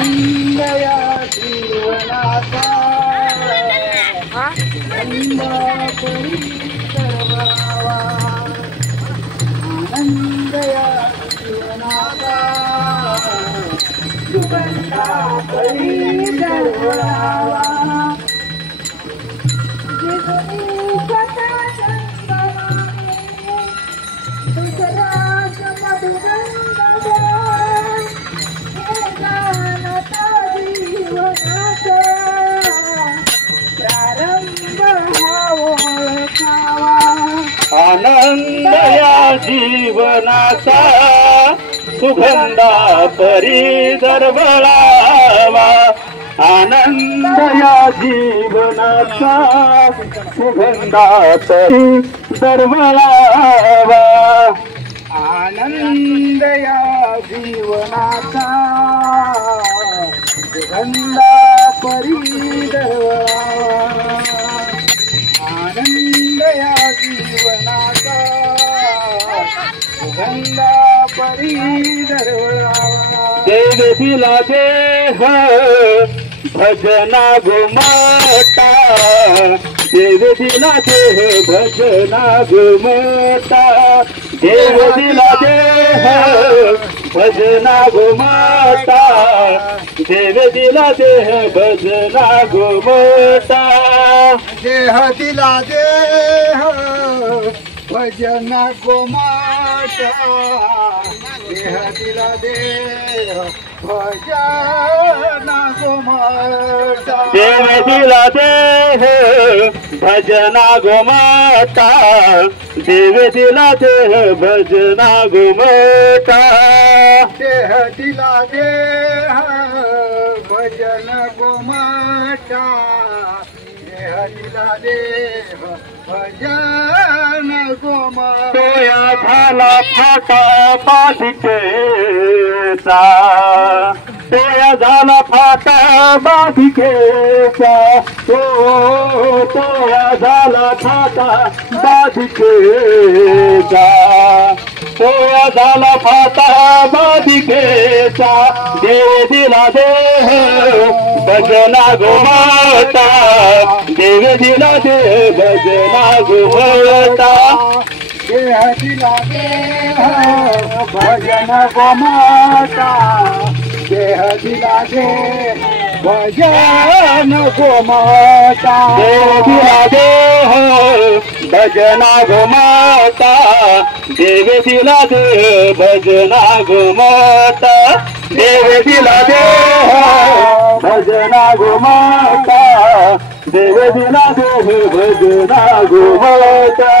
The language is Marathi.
आनंद या जीवनाचा आनंद परी दरवळावा आनंद या जीवनाचा सुगंधा परी दरवळावा आनंद या जीवनाचा सुगंधा परी दरवळावा आनंद या जीवनाचा सुगंधा परी दरवळावा आनंद या जीवनाचा सुगंधा परी दरवळावा आनंद या जीवनाचा सुगंधा परी दरवळावा देव दिला देह भजना गुमटा देव दिला देह भजना गुमटा देव दिला देह भजना गुमटा देव दिला देह भजना गुमटा देह दिला देह भजना गोमाटा देह दिला देह भजना गोमाटा देव दिला देह भजना गोमाटा देव दिला देह भजना गोमाटा देह दिला देह भजन गोमाटा देह दिला देह भजन गोमाया झाला फाटा बाधिकेचा तोया झाला फाटा बाधिकेचा तोया झाला फाटा बाधिकेचा तोया झाला फाटा बाधिकेचा देव दिला देह भजना गोमाता देव दिला देह भजना गोमाता देह दिला देह भजन गोमाता देह दिला देह भजन गोमाता देव दिला देह भजना गोमाता देव दिला देह भजना गोमाता देव दिला देह भजना गोमाता देव दिला देह भजना गोमाता